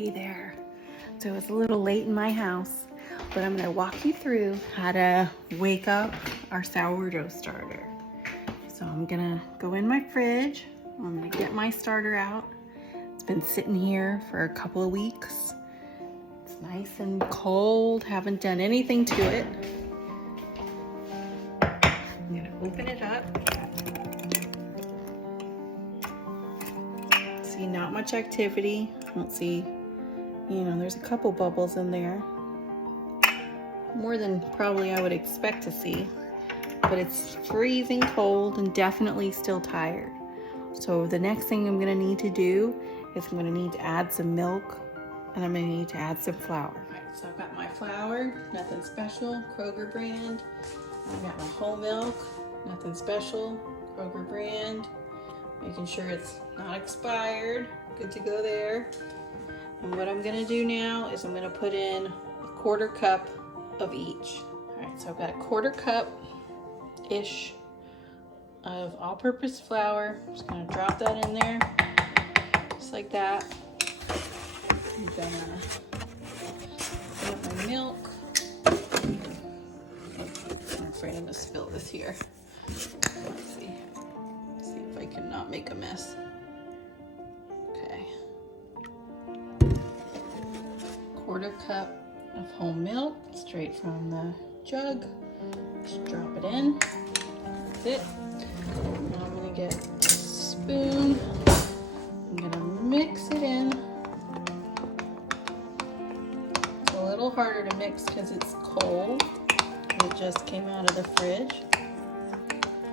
Hey there. So it's a little late in my house, but I'm gonna walk you through how to wake up our sourdough starter. So I'm gonna go in my fridge. I'm gonna get my starter out. It's been sitting here for a couple of weeks. It's nice and cold, haven't done anything to it. I'm gonna open it up. See, not much activity. I don't see, there's a couple bubbles in there. More than probably I would expect to see. But it's freezing cold and definitely still tired. So the next thing I'm gonna need to do is I'm gonna need to add some milk and I'm gonna need to add some flour. All right, so I've got my flour, nothing special, Kroger brand. I've got my whole milk, nothing special, Kroger brand. Making sure it's not expired, good to go there. And what I'm gonna do now is I'm gonna put in a 1/4 cup of each. All right, so I've got a 1/4 cup-ish of all-purpose flour. I'm just gonna drop that in there, just like that. I'm gonna put my milk. I'm afraid I'm gonna spill this here. Let's see if I can not make a mess. Okay. 1/4 cup of whole milk, straight from the jug. Just drop it in. That's it. Now I'm gonna get a spoon. I'm gonna mix it in. It's a little harder to mix because it's cold. It just came out of the fridge,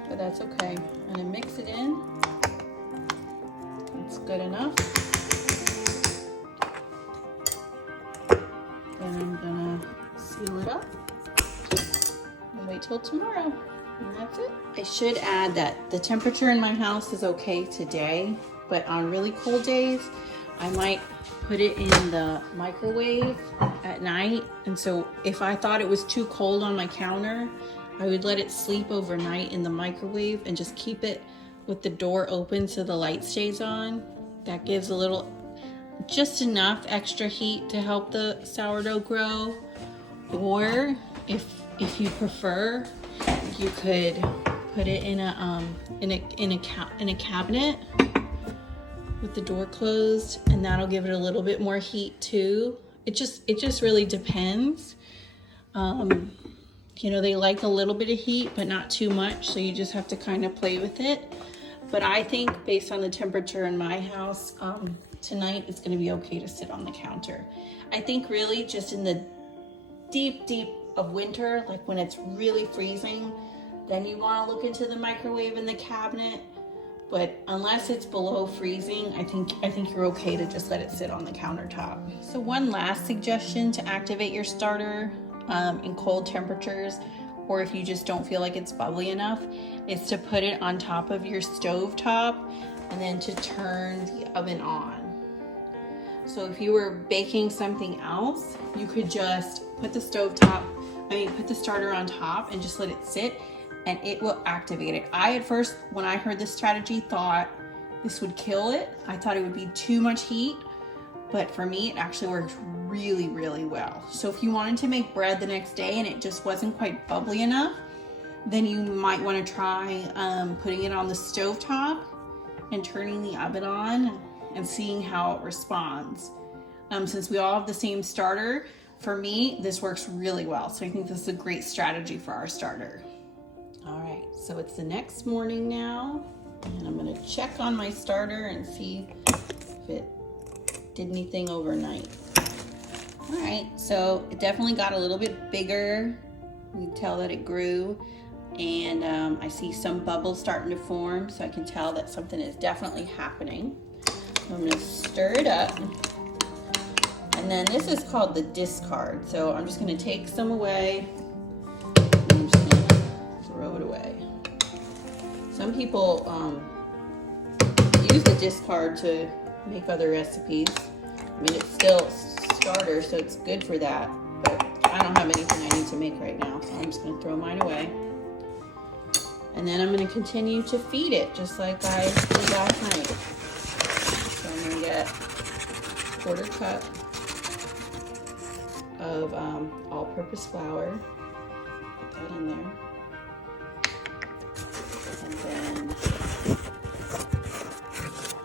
but that's okay. I'm gonna mix it in. That's good enough. Then I'm gonna seal it up and wait till tomorrow. And that's it. I should add that the temperature in my house is okay today, but on really cold days, I might put it in the microwave at night. And so if I thought it was too cold on my counter, I would let it sleep overnight in the microwave and just keep it with the door open so the light stays on. That gives just enough extra heat to help the sourdough grow. Or if you prefer, you could put it in a cabinet with the door closed, and that'll give it a little bit more heat too. It just really depends. They like a little bit of heat, but not too much, so you just have to kind of play with it. But I think based on the temperature in my house, tonight it's gonna be okay to sit on the counter. I think really just in the deep of winter, like when it's really freezing, then you wanna look into the microwave in the cabinet. But unless it's below freezing, I think you're okay to just let it sit on the countertop. So one last suggestion to activate your starter in cold temperatures, or if you just don't feel like it's bubbly enough, is to put it on top of your stove top and then to turn the oven on. So if you were baking something else, you could just put the starter on top and just let it sit, and it will activate it. I at first, when I heard this strategy, thought this would kill it. I thought it would be too much heat, but for me, it actually worked really, really well. So if you wanted to make bread the next day and it just wasn't quite bubbly enough, then you might want to try putting it on the stovetop and turning the oven on and seeing how it responds. Since we all have the same starter, for me, this works really well. So I think this is a great strategy for our starter. All right, so it's the next morning now, and I'm gonna check on my starter and see if it did anything overnight. All right, so it definitely got a little bit bigger. You can tell that it grew, and I see some bubbles starting to form, so I can tell that something is definitely happening. So I'm gonna stir it up, and then this is called the discard. So I'm just gonna take some away. I'm just gonna throw it away. Some people use the discard to make other recipes. I mean, it's still starter, so it's good for that, but I don't have anything I need to make right now, so I'm just gonna throw mine away. And then I'm gonna continue to feed it just like I did last night. So I'm gonna get 1/4 cup of all-purpose flour. Put that in there. And then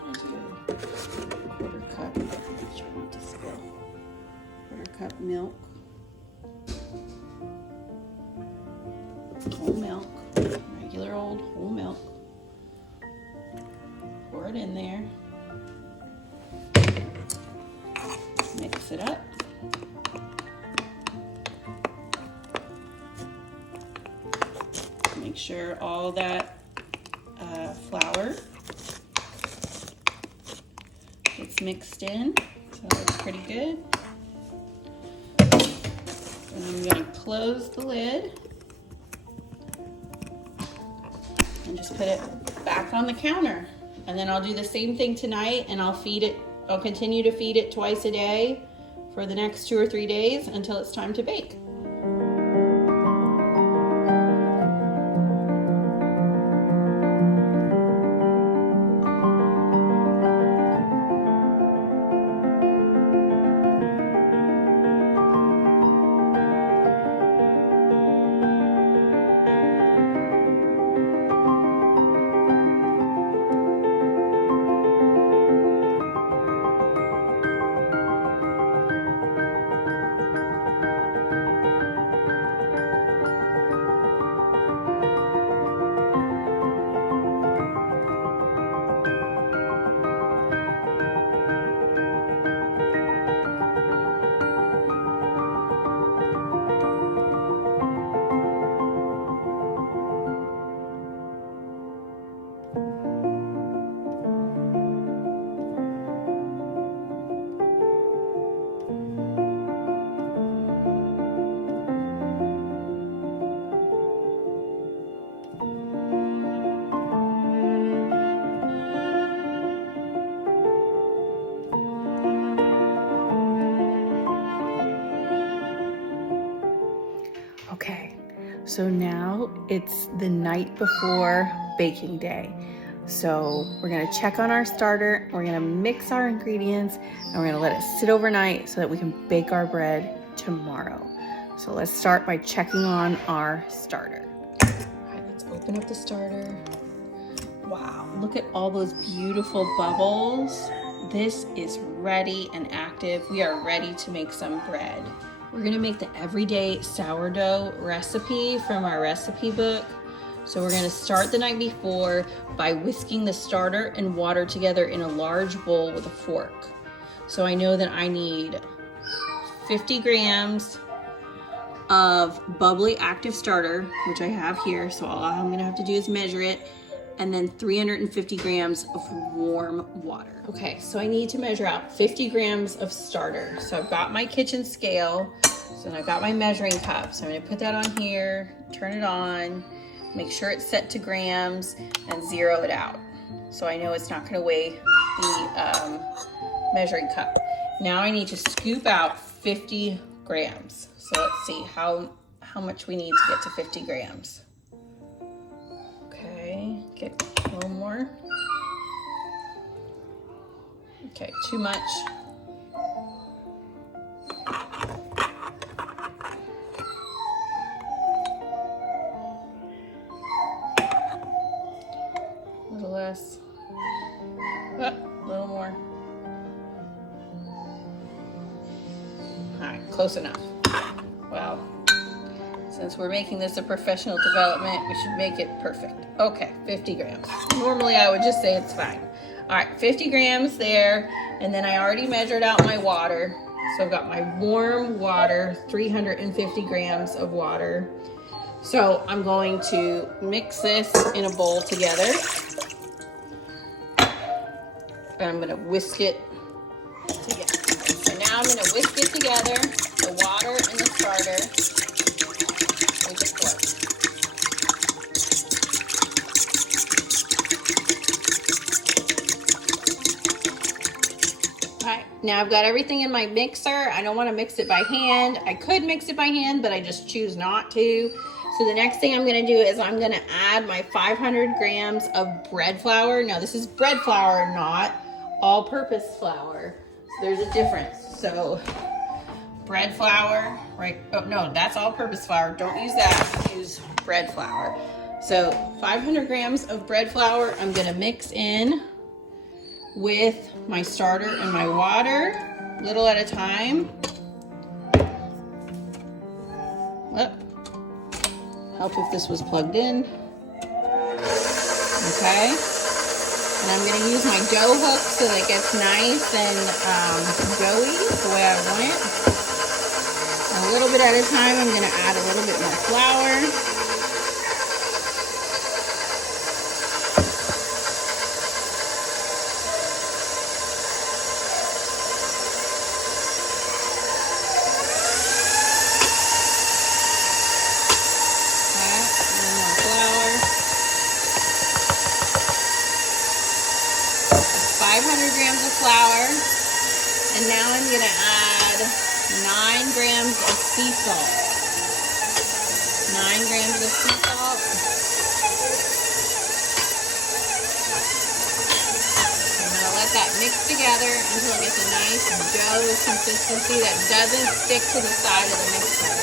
I'll do 1/4 cup, try not to spill, 1/4 cup milk. Whole milk, regular old whole milk. Pour it in there. Mix it up. Make sure all that flour gets mixed in, so that looks pretty good. And I'm going to close the lid and just put it back on the counter. And then I'll do the same thing tonight, and I'll continue to feed it twice a day for the next 2 or 3 days until it's time to bake. Okay, so now it's the night before baking day. So we're gonna check on our starter, we're gonna mix our ingredients, and we're gonna let it sit overnight so that we can bake our bread tomorrow. So let's start by checking on our starter. All right, let's open up the starter. Wow, look at all those beautiful bubbles. This is ready and active. We are ready to make some bread. We're gonna make the everyday sourdough recipe from our recipe book. So we're gonna start the night before by whisking the starter and water together in a large bowl with a fork. So I know that I need 50 grams of bubbly active starter, which I have here. So all I'm gonna have to do is measure it, and then 350 grams of warm water. Okay, so I need to measure out 50 grams of starter. So I've got my kitchen scale, so I've got my measuring cup. So I'm gonna put that on here, turn it on, make sure it's set to grams, and zero it out. So I know it's not gonna weigh the measuring cup. Now I need to scoop out 50 grams. So let's see how much we need to get to 50 grams. Okay, get a little more. Okay, too much. A little less. A little more. All right, close enough. Well, since we're making this a professional development, we should make it perfect. Okay, 50 grams. Normally I would just say it's fine. All right, 50 grams there, and then I already measured out my water. So I've got my warm water, 350 grams of water. So I'm going to mix this in a bowl together. And I'm gonna whisk it together. So now I'm gonna whisk it together, the water and the starter with the fork. Alright, now I've got everything in my mixer. I don't want to mix it by hand. I could mix it by hand, but I just choose not to. So the next thing I'm going to do is I'm going to add my 500 grams of bread flour. Now this is bread flour, not all-purpose flour. there's a difference. So bread flour, right? Oh no, that's all-purpose flour. Don't use that. Use bread flour. So 500 grams of bread flour I'm gonna mix in with my starter and my water, little at a time. Help if this was plugged in. Okay. And I'm gonna use my dough hook so that it gets nice and doughy the way I want it. And a little bit at a time, I'm gonna add a little bit more flour. Flour, and now I'm going to add 9 grams of sea salt. 9 grams of sea salt. I'm going to let that mix together until it gets a nice dough consistency that doesn't stick to the side of the mixer.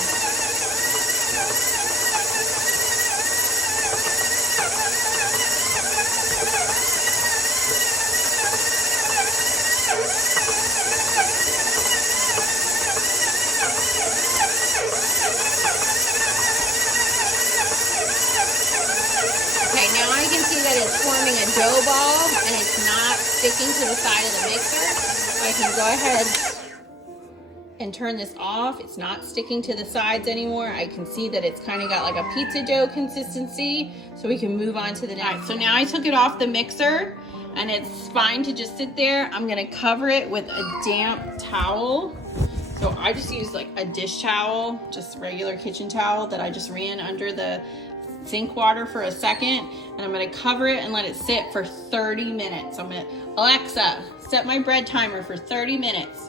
Forming a dough ball and it's not sticking to the side of the mixer. I can go ahead and turn this off. It's not sticking to the sides anymore. I can see that it's kind of got like a pizza dough consistency, so we can move on to the next. All right, so now I took it off the mixer and it's fine to just sit there. I'm gonna cover it with a damp towel. So I just used like a dish towel, just regular kitchen towel that I just ran under the sink water for a second, and I'm going to cover it and let it sit for 30 minutes. I'm going to, Alexa, set my bread timer for 30 minutes.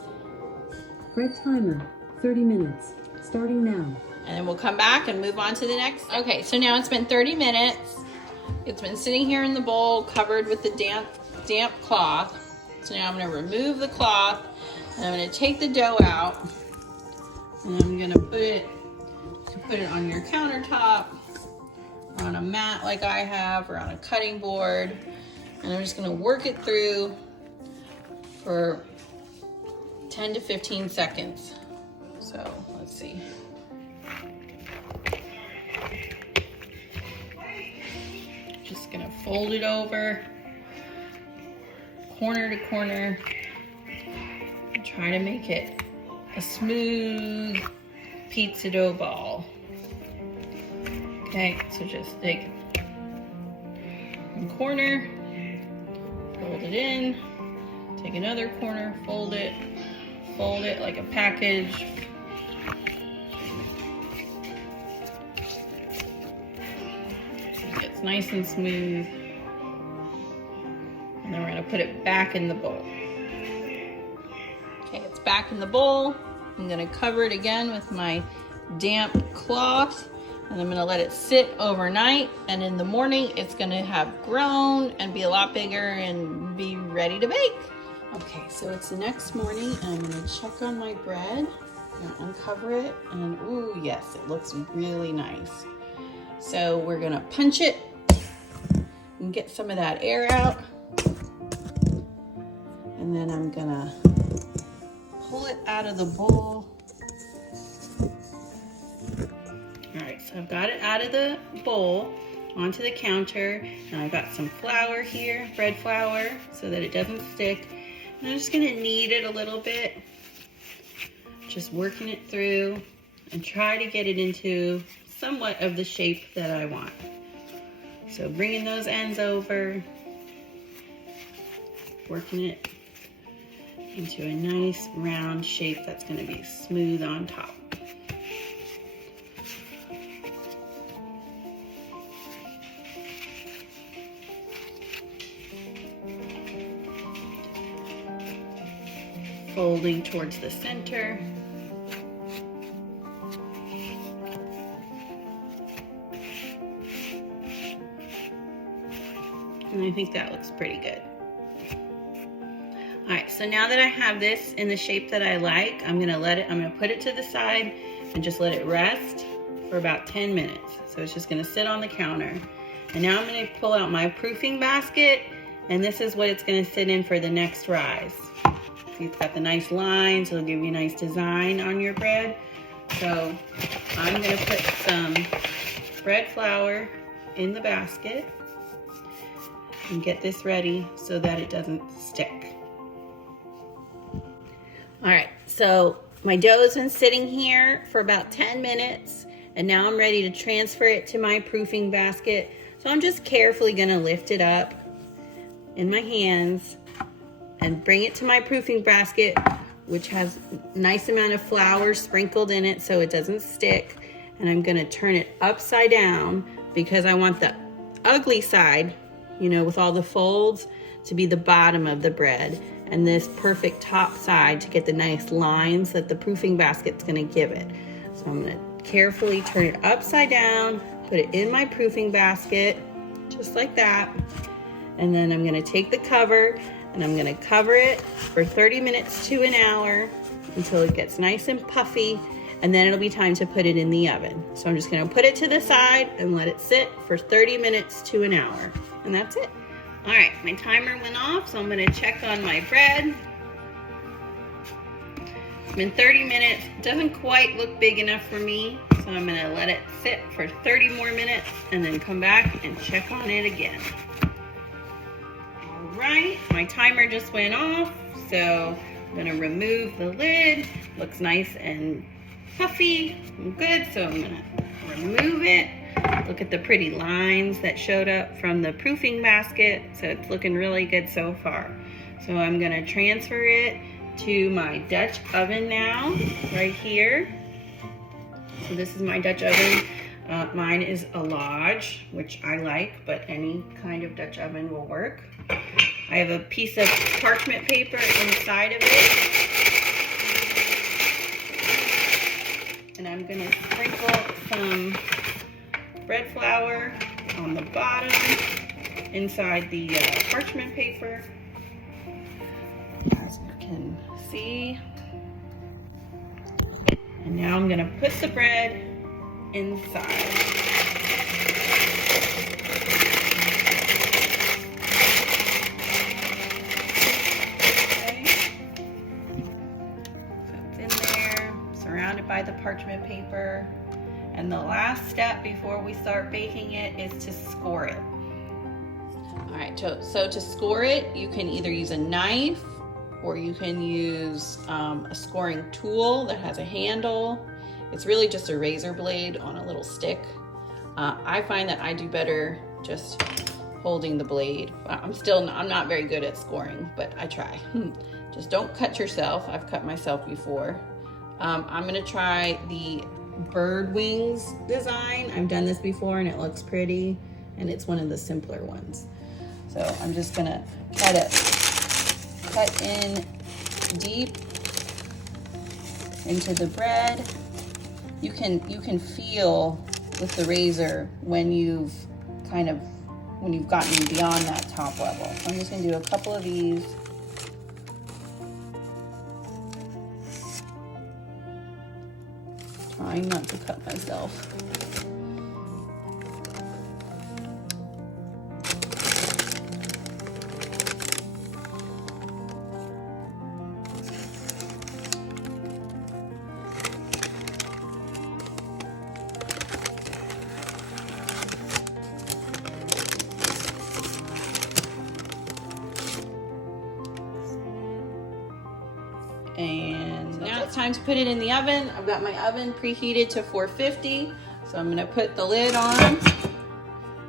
Bread timer, 30 minutes, starting now. And then we'll come back and move on to the next. Okay, so now it's been 30 minutes. It's been sitting here in the bowl covered with the damp cloth. So now I'm going to remove the cloth, and I'm going to take the dough out, and I'm going to put it on your countertop, or on a mat like I have, or on a cutting board, and I'm just gonna work it through for 10 to 15 seconds. So let's see. Just gonna fold it over, corner to corner, and try to make it a smooth pizza dough ball. Okay, so just take one corner, fold it in, take another corner, fold it like a package. It's nice and smooth. And then we're gonna put it back in the bowl. Okay, it's back in the bowl. I'm gonna cover it again with my damp cloth. And I'm gonna let it sit overnight, and in the morning it's gonna have grown and be a lot bigger and be ready to bake. Okay, so it's the next morning, and I'm gonna check on my bread. I'm gonna uncover it, and ooh, yes, it looks really nice. So we're gonna punch it and get some of that air out. And then I'm gonna pull it out of the bowl. All right, so I've got it out of the bowl onto the counter, and I've got some flour here, bread flour, so that it doesn't stick. And I'm just gonna knead it a little bit, just working it through, and try to get it into somewhat of the shape that I want. So bringing those ends over, working it into a nice round shape that's gonna be smooth on top. Folding towards the center. And I think that looks pretty good. All right, so now that I have this in the shape that I like, I'm gonna put it to the side and just let it rest for about 10 minutes. So it's just gonna sit on the counter. And now I'm gonna pull out my proofing basket, and this is what it's gonna sit in for the next rise. See, it's got the nice lines, so it'll give you a nice design on your bread. So I'm gonna put some bread flour in the basket and get this ready so that it doesn't stick. All right, so my dough's been sitting here for about 10 minutes, and now I'm ready to transfer it to my proofing basket. So I'm just carefully gonna lift it up in my hands and bring it to my proofing basket, which has a nice amount of flour sprinkled in it so it doesn't stick. And I'm gonna turn it upside down because I want the ugly side, you know, with all the folds, to be the bottom of the bread, and this perfect top side to get the nice lines that the proofing basket's gonna give it. So I'm gonna carefully turn it upside down, put it in my proofing basket, just like that. And then I'm gonna take the cover and I'm gonna cover it for 30 minutes to an hour until it gets nice and puffy, and then it'll be time to put it in the oven. So I'm just gonna put it to the side and let it sit for 30 minutes to an hour, and that's it. All right, my timer went off, so I'm gonna check on my bread. It's been 30 minutes. It doesn't quite look big enough for me, so I'm gonna let it sit for 30 more minutes and then come back and check on it again. All right, my timer just went off, so I'm gonna remove the lid. Looks nice and puffy and good, so I'm gonna remove it. Look at the pretty lines that showed up from the proofing basket, so it's looking really good so far. So I'm gonna transfer it to my Dutch oven now, right here. So this is my Dutch oven. Mine is a Lodge, which I like, but any kind of Dutch oven will work. I have a piece of parchment paper inside of it. And I'm gonna sprinkle some bread flour on the bottom inside the parchment paper, as you can see. And now I'm gonna put the bread inside. Okay. So it's in there, surrounded by the parchment paper. And the last step before we start baking it is to score it. All right, so to score it, you can either use a knife or you can use a scoring tool that has a handle. It's really just a razor blade on a little stick. I find that I do better just holding the blade. I'm not very good at scoring, but I try. Just don't cut yourself. I've cut myself before. I'm gonna try the bird wings design. I've done this before and it looks pretty, and it's one of the simpler ones. So I'm just gonna try to cut in deep into the bread. You can feel with the razor when you've gotten beyond that top level. So I'm just gonna do a couple of these. Trying not to cut myself. And now it's time to put it in the oven. I've got my oven preheated to 450. So I'm gonna put the lid on,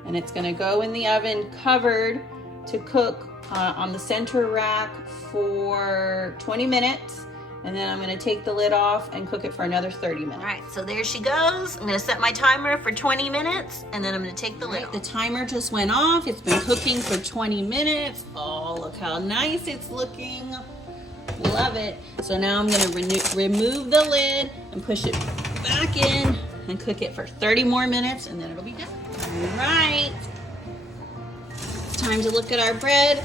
and it's gonna go in the oven covered to cook on the center rack for 20 minutes. And then I'm gonna take the lid off and cook it for another 30 minutes. All right, so there she goes. I'm gonna set my timer for 20 minutes, and then I'm gonna take the lid off. The timer just went off. It's been cooking for 20 minutes. Oh, look how nice it's looking. Love it. So now I'm gonna remove the lid and push it back in and cook it for 30 more minutes, and then it'll be done. All right. It's time to look at our bread.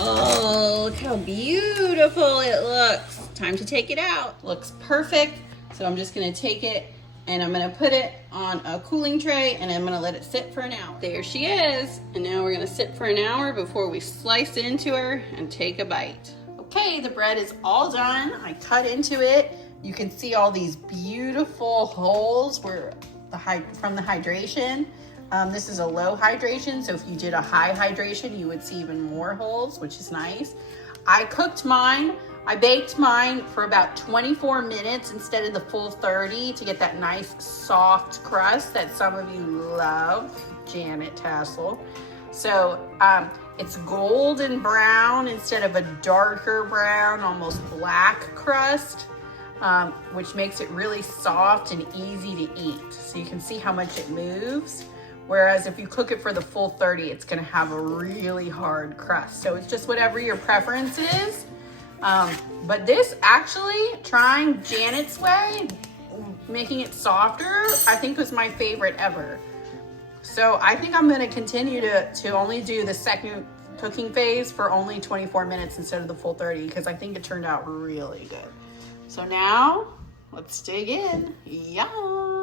Oh, look how beautiful it looks. Time to take it out. Looks perfect. So I'm just gonna take it and I'm gonna put it on a cooling tray and I'm gonna let it sit for an hour. There she is. And now we're gonna sit for an hour before we slice into her and take a bite. Okay, the bread is all done. I cut into it. You can see all these beautiful holes where from the hydration. This is a low hydration, so if you did a high hydration, you would see even more holes, which is nice. I cooked mine. I baked mine for about 24 minutes instead of the full 30 to get that nice soft crust that some of you love, Janet Tassel. So it's golden brown instead of a darker brown, almost black crust, which makes it really soft and easy to eat. So you can see how much it moves. Whereas if you cook it for the full 30, it's gonna have a really hard crust. So it's just whatever your preference is. But this actually, trying Janet's way, making it softer, I think was my favorite ever. So I think I'm gonna continue to only do the second cooking phase for only 24 minutes instead of the full 30, because I think it turned out really good. So now, let's dig in. Yum!